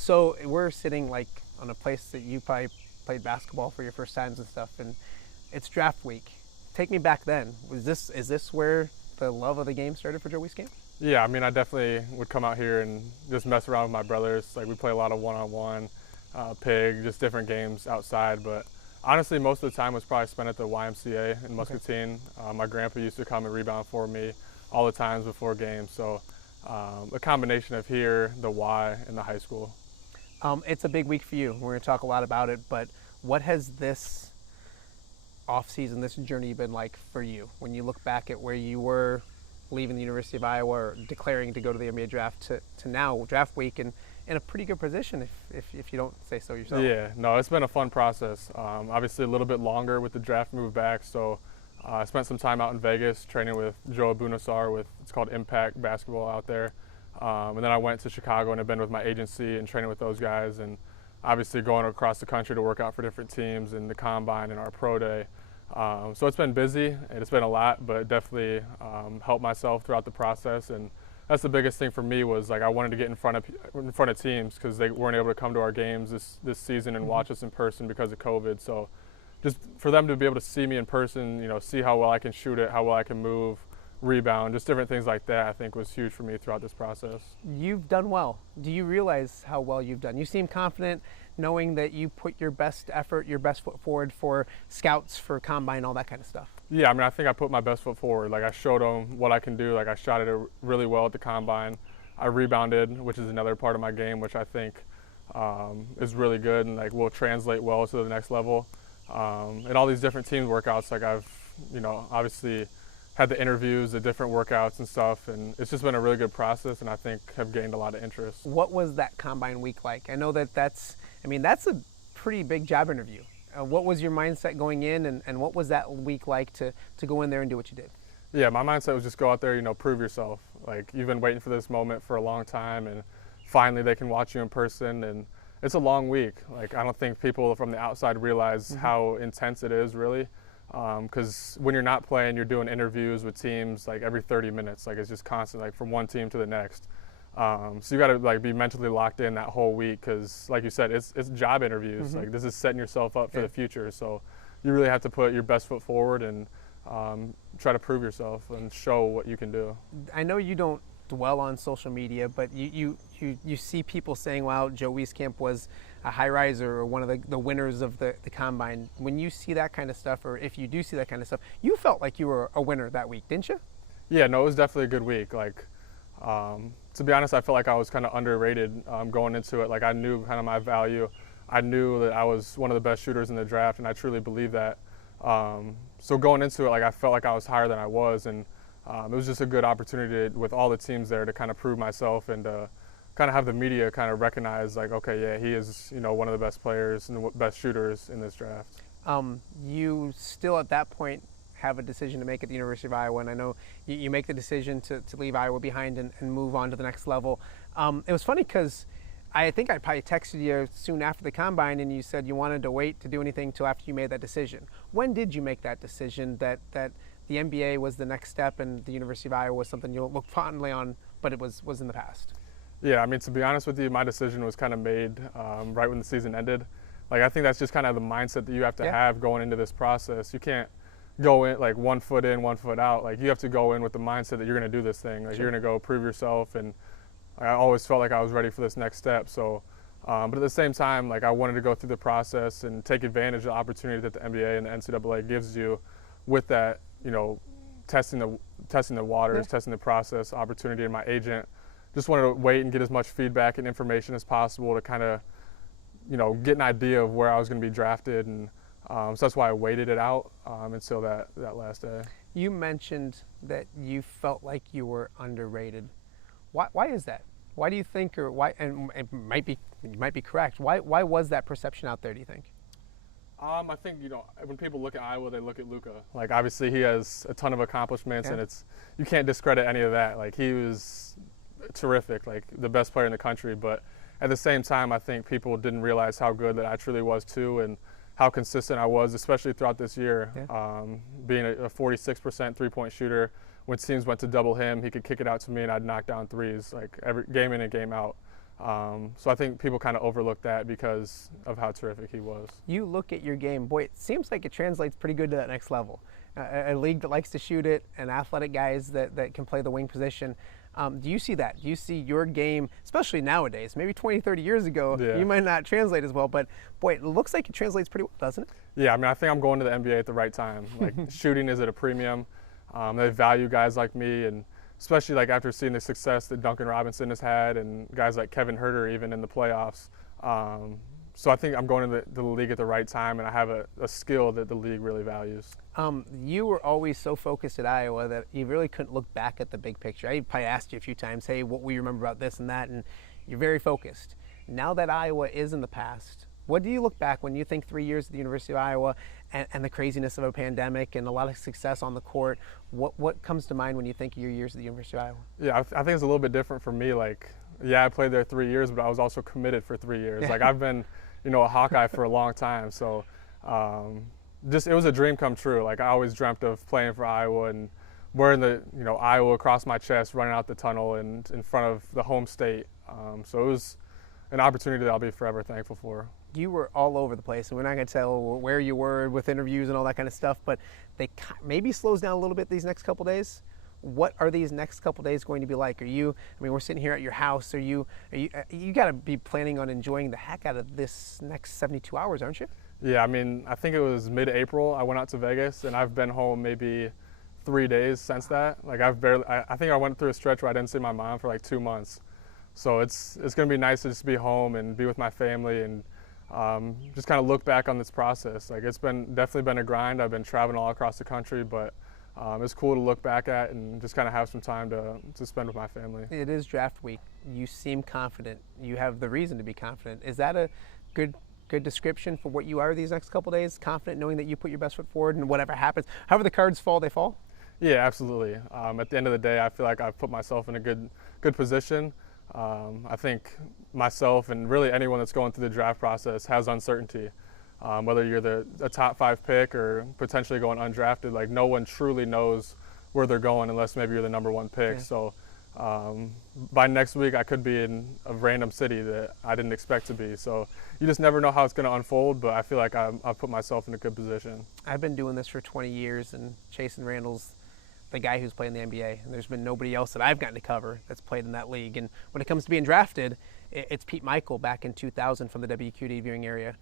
So we're sitting like on a place that you probably played basketball for your first times and stuff, and it's draft week. Take me back then. Is this where the love of the game started for Joe Wieskamp? Yeah, I mean, I definitely would come out here and just mess around with my brothers. Like, we play a lot of one-on-one, pig, just different games outside. But honestly, most of the time was probably spent at the YMCA in Muscatine. My grandpa used to come and rebound for me all the times before games. So a combination of here, the Y, and the high school. It's a big week for you. We're going to talk a lot about it, but what has this offseason, this journey been like for you when you look back at where you were leaving the University of Iowa or declaring to go to the NBA draft to now, draft week, and in a pretty good position if you don't say so yourself? Yeah, no, it's been a fun process. Obviously, a little bit longer with the draft move back. So I spent some time out in Vegas training with Joe Wieskamp with, it's called Impact Basketball out there. And then I went to Chicago and have been with my agency and training with those guys, and obviously going across the country to work out for different teams and the combine and our pro day. So it's been busy and it's been a lot, but definitely helped myself throughout the process. And that's the biggest thing for me was like I wanted to get in front of teams because they weren't able to come to our games this season and watch us in person because of COVID. So just for them to be able to see me in person, see how well I can shoot it, how well I can move, rebound, just different things like that, I think was huge for me throughout this process. You've done well. Do you realize how well you've done? You seem confident knowing that you put your best effort, your best foot forward for scouts, for combine, all that kind of stuff. Yeah, I mean, I think I put my best foot forward. Like, I showed them what I can do. Like, I shot it really well at the combine. I rebounded, which is another part of my game, which I think is really good and like will translate well to the next level. And all these different team workouts, like I've, obviously had the interviews, the different workouts and stuff, and it's just been a really good process, and I think have gained a lot of interest. What was that combine week like? I know that's a pretty big job interview. What was your mindset going in, and what was that week like to go in there and do what you did? Yeah, my mindset was just go out there, prove yourself. Like, you've been waiting for this moment for a long time, and finally they can watch you in person, and it's a long week. Like, I don't think people from the outside realize how intense it is, really. Because when you're not playing, you're doing interviews with teams like every 30 minutes. Like, it's just constant, like from one team to the next. So you got to like be mentally locked in that whole week because, like you said, it's job interviews. Like, this is setting yourself up for the future. So you really have to put your best foot forward and try to prove yourself and show what you can do. I know you don't dwell on social media, but you see people saying, wow, Joe Wieskamp was a high riser or one of the winners of the combine. When you see that kind of stuff, or if you do see that kind of stuff, you felt like you were a winner that week, didn't you? Yeah, no, it was definitely a good week. Like, to be honest, I felt like I was kind of underrated going into it. Like, I knew kind of my value. I knew that I was one of the best shooters in the draft, and I truly believe that. So going into it, like, I felt like I was higher than I was, and it was just a good opportunity with all the teams there to kind of prove myself and kind of have the media kind of recognize, like, okay, yeah, he is, one of the best players and the best shooters in this draft. You still at that point have a decision to make at the University of Iowa, and I know you make the decision to leave Iowa behind and move on to the next level. It was funny because I think I probably texted you soon after the combine, and you said you wanted to wait to do anything till after you made that decision. When did you make that decision that the NBA was the next step and the University of Iowa was something you'll look fondly on, but it was in the past? Yeah, I mean, to be honest with you, my decision was kind of made right when the season ended. Like, I think that's just kind of the mindset that you have to have going into this process. You can't go in like 1 foot in, 1 foot out. Like, you have to go in with the mindset that you're going to do this thing. Like, you're going to go prove yourself, and I always felt like I was ready for this next step. So, but at the same time, like, I wanted to go through the process and take advantage of the opportunity that the NBA and the NCAA gives you with that, testing the waters, testing the process opportunity. And my agent just wanted to wait and get as much feedback and information as possible to kind of, get an idea of where I was going to be drafted. And so that's why I waited it out until that last day. You mentioned that you felt like you were underrated. Why is that? Why do you think, or why? And you might be correct. Why was that perception out there, do you think? I think, when people look at Iowa, they look at Luka. Like, obviously he has a ton of accomplishments, and you can't discredit any of that. Like, he was terrific, like the best player in the country. But at the same time, I think people didn't realize how good that I truly was too, and how consistent I was, especially throughout this year. Being a 46% three-point shooter. When teams went to double him, he could kick it out to me, and I'd knock down threes, like every game in and game out. So I think people kind of overlook that because of how terrific he was. You look at your game, boy, it seems like it translates pretty good to that next level. A league that likes to shoot it, and athletic guys that can play the wing position. Do you see that? Do you see your game, especially nowadays, maybe 20, 30 years ago, you might not translate as well, but boy, it looks like it translates pretty well, doesn't it? Yeah, I mean, I think I'm going to the NBA at the right time. Like, shooting is at a premium. They value guys like me, and especially like after seeing the success that Duncan Robinson has had and guys like Kevin Huerter even in the playoffs. So I think I'm going to the league at the right time, and I have a skill that the league really values. You were always so focused at Iowa that you really couldn't look back at the big picture. I probably asked you a few times, hey, what will you remember about this and that, and you're very focused. Now that Iowa is in the past, what do you look back when you think 3 years at the University of Iowa and the craziness of a pandemic and a lot of success on the court? What comes to mind when you think of your years at the University of Iowa? Yeah, I think it's a little bit different for me. Like, yeah, I played there 3 years, but I was also committed for 3 years. Like, I've been, a Hawkeye for a long time. So it was a dream come true. Like, I always dreamt of playing for Iowa and wearing the, Iowa across my chest, running out the tunnel and in front of the home state. So it was an opportunity that I'll be forever thankful for. You were all over the place, and we're not going to tell where you were with interviews and all that kind of stuff, but they maybe slows down a little bit these next couple days. What are these next couple days going to be like? We're sitting here at your house. You got to be planning on enjoying the heck out of this next 72 hours, aren't you? Yeah, I mean, I think it was mid-April I went out to Vegas, and I've been home maybe 3 days since that. Like, I think I went through a stretch where I didn't see my mom for like 2 months. So it's going to be nice to just be home and be with my family and just kind of look back on this process. Like, it's definitely been a grind. I've been traveling all across the country, but it's cool to look back at and just kind of have some time to spend with my family. It is draft week. You seem confident. You have the reason to be confident. Is that a good description for what you are these next couple days? Confident knowing that you put your best foot forward and whatever happens, however the cards fall, they fall? Yeah, absolutely. At the end of the day, I feel like I've put myself in a good position. I think myself and really anyone that's going through the draft process has uncertainty. Whether you're a top 5 pick or potentially going undrafted, like, no one truly knows where they're going unless maybe you're the number 1 pick. Yeah. So by next week, I could be in a random city that I didn't expect to be. So you just never know how it's going to unfold, but I feel like I've put myself in a good position. I've been doing this for 20 years, and Chasen Randall's the guy who's playing the NBA, and there's been nobody else that I've gotten to cover that's played in that league. And when it comes to being drafted, it's Pete Michael back in 2000 from the WQD viewing area.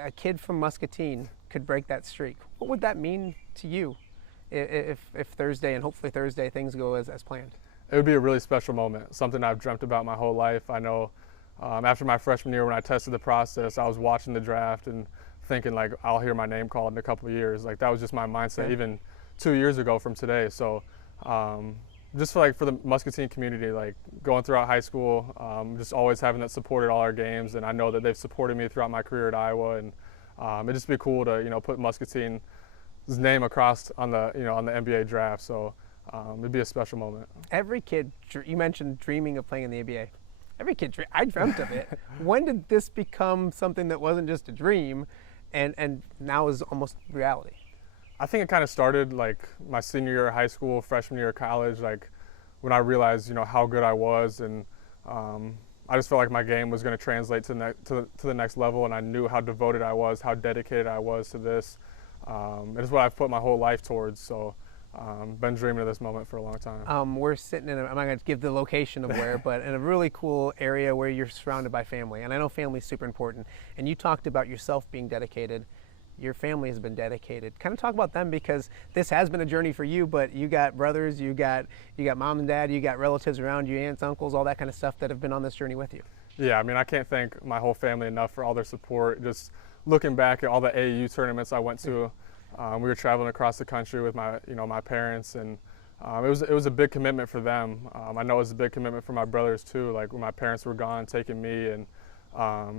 A kid from Muscatine could break that streak. What would that mean to you if Thursday, and hopefully Thursday, things go as planned? It would be a really special moment, something I've dreamt about my whole life. I know after my freshman year when I tested the process, I was watching the draft and thinking, like, I'll hear my name called in a couple of years. Like, that was just my mindset even 2 years ago from today. So just for the Muscatine community, like, going throughout high school, just always having that support at all our games, and I know that they've supported me throughout my career at Iowa, and it'd just be cool to put Muscatine's name across on the on the NBA draft. So it'd be a special moment. Every kid, you mentioned dreaming of playing in the NBA. Every kid, I dreamt of it. When did this become something that wasn't just a dream, and now is almost reality? I think it kind of started like my senior year of high school, freshman year of college, like when I realized, how good I was, and I just felt like my game was going to translate to the next level, and I knew how devoted I was, how dedicated I was to this. It's what I've put my whole life towards, so been dreaming of this moment for a long time. We're sitting in I'm not going to give the location of where, but in a really cool area where you're surrounded by family, and I know family is super important, and you talked about yourself being dedicated. Your family has been dedicated. Kind of talk about them, because this has been a journey for you, but you got brothers, you got mom and dad, you got relatives around you, aunts, uncles, all that kind of stuff that have been on this journey with you. Yeah, I mean, I can't thank my whole family enough for all their support. Just looking back at all the AAU tournaments I went to, we were traveling across the country with my parents, and it was a big commitment for them. I know it was a big commitment for my brothers too, like when my parents were gone, taking me, and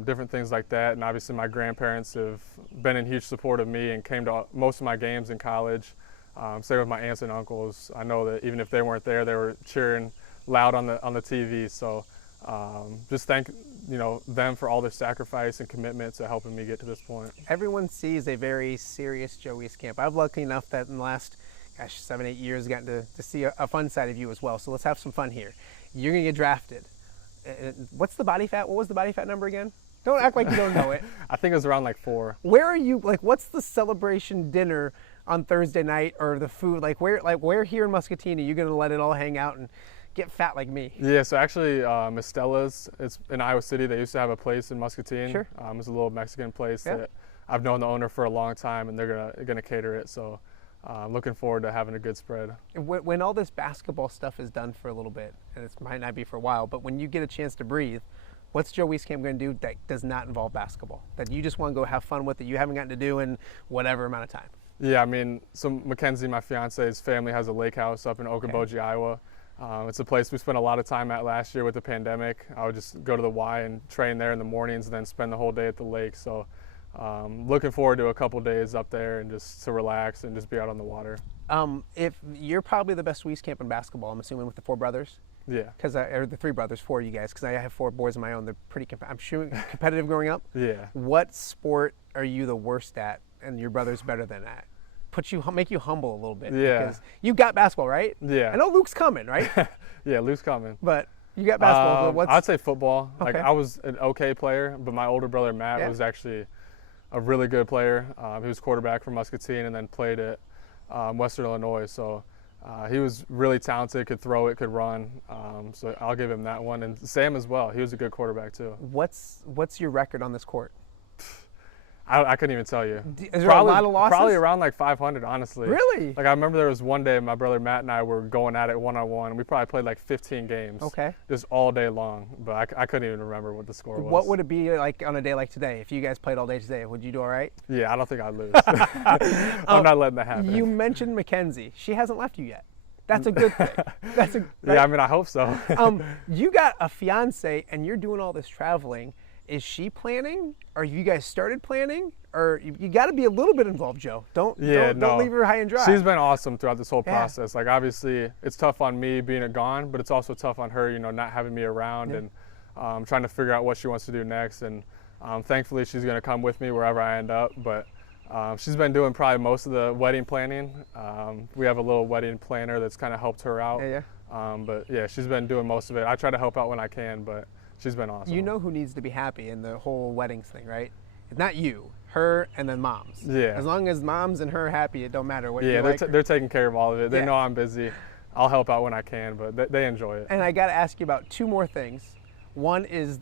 different things like that. And obviously my grandparents have been in huge support of me and came to most of my games in college. Same with my aunts and uncles. I know that even if they weren't there, they were cheering loud on the TV. So just thank them for all their sacrifice and commitment to helping me get to this point. Everyone sees a very serious Joe Wieskamp. I'm lucky enough that in the last 7-8 years gotten to see a fun side of you as well. So let's have some fun here. You're gonna get drafted. what's the body fat? What was the body fat number again? Don't act like you don't know it. I think it was around like 4. Where are you? Like, what's the celebration dinner on Thursday night, or the food? Like, where here in Muscatine are you gonna let it all hang out and get fat like me? Yeah, so actually, Estella's, it's in Iowa City. They used to have a place in Muscatine. Sure. It's a little Mexican place Yeah. that I've known the owner for a long time, and they're gonna cater it. So, looking forward to having a good spread. When all this basketball stuff is done for a little bit, and it might not be for a while, but when you get a chance to breathe, what's Joe Wieskamp going to do that does not involve basketball? That you just want to go have fun with, that you haven't gotten to do in whatever amount of time? Yeah, I mean, so Mackenzie, my fiance's family, has a lake house up in Okoboji, Iowa. It's a place we spent a lot of time at last year with the pandemic. I would just go to the Y and train there in the mornings and then spend the whole day at the lake. So looking forward to a couple days up there and just to relax and just be out on the water. If you're probably the best Wieskamp in basketball, I'm assuming, with the 4 brothers? Yeah. Or the 3 brothers, 4 of you guys, because I have 4 boys of my own. They're pretty, I'm sure, competitive growing up. Yeah. What sport are you the worst at and your brother's better than at? Make you humble a little bit. Yeah. Because you got basketball, right? Yeah. I know Luke's coming, right? Yeah, Luke's coming. But you got basketball. I'd say football. Okay. Like, I was an okay player, but my older brother Matt was actually a really good player. He was quarterback for Muscatine and then played at Western Illinois. So he was really talented, could throw it, could run. So I'll give him that one. And Sam as well. He was a good quarterback too. What's your record on this court? I couldn't even tell you. Is there a lot of losses? Probably around like 500, honestly. Really? Like, I remember there was one day my brother Matt and I were going at it one-on-one. We probably played like 15 games. Okay. Just all day long. But I couldn't even remember what the score was. What would it be like on a day like today? If you guys played all day today, would you do all right? Yeah, I don't think I'd lose. I'm not letting that happen. You mentioned Mackenzie. She hasn't left you yet. That's a good thing. Right? Yeah, I mean, I hope so. You got a fiance and you're doing all this traveling. Is she planning? Or have you guys started planning? Or you got to be a little bit involved, Joe. Don't leave her high and dry. She's been awesome throughout this whole process. Like, obviously, it's tough on me being gone, but it's also tough on her, not having me around and trying to figure out what she wants to do next. And thankfully, she's going to come with me wherever I end up. But she's been doing probably most of the wedding planning. We have a little wedding planner that's kind of helped her out. But yeah, she's been doing most of it. I try to help out when I can, but she's been awesome. You know who needs to be happy in the whole weddings thing, right? It's not you, her, and then moms. Yeah. As long as moms and her are happy, it don't matter what you like. Yeah, they're taking care of all of it. They know I'm busy. I'll help out when I can, but they enjoy it. And I got to ask you about 2 more things. One is,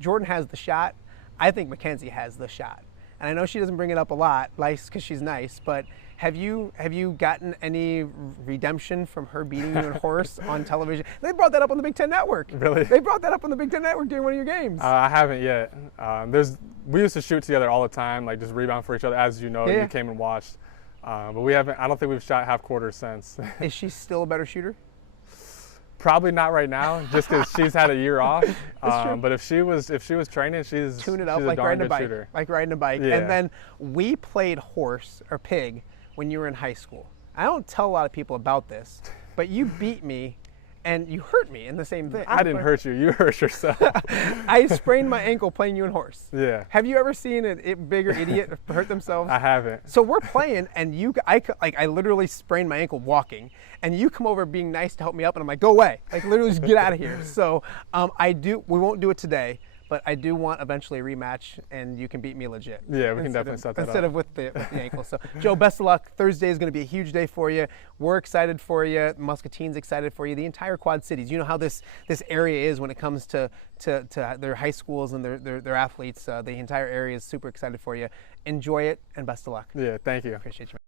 Jordan has the shot. I think Mackenzie has the shot. And I know she doesn't bring it up a lot, because she's nice, but have you gotten any redemption from her beating you in horse on television? They brought that up on the Big Ten Network. Really? They brought that up on the Big Ten Network during one of your games. I haven't yet. We used to shoot together all the time, like just rebound for each other, as you know. You came and watched. But we haven't. I don't think we've shot half quarters since. Is she still a better shooter? Probably not right now, just because she's had a year off. That's true. But if she was training, she's tune it up she's like a riding darn a bike, shooter. like riding a bike. Yeah. And then we played horse or pig when you were in high school. I don't tell a lot of people about this, but you beat me, and you hurt me in the same thing. I didn't hurt you. You hurt yourself. I sprained my ankle playing you in horse. Yeah. Have you ever seen a bigger idiot hurt themselves? I haven't. So we're playing, and I literally sprained my ankle walking, and you come over being nice to help me up, and I'm like, go away. Like, literally just get out of here. So we won't do it today, but I do want eventually a rematch, and you can beat me legit. Yeah, we can definitely set that up. Instead of with the ankle. So, Joe, best of luck. Thursday is going to be a huge day for you. We're excited for you. Muscatine's excited for you. The entire Quad Cities. You know how this area is when it comes to their high schools and their athletes. The entire area is super excited for you. Enjoy it, and best of luck. Yeah, thank you. Appreciate you.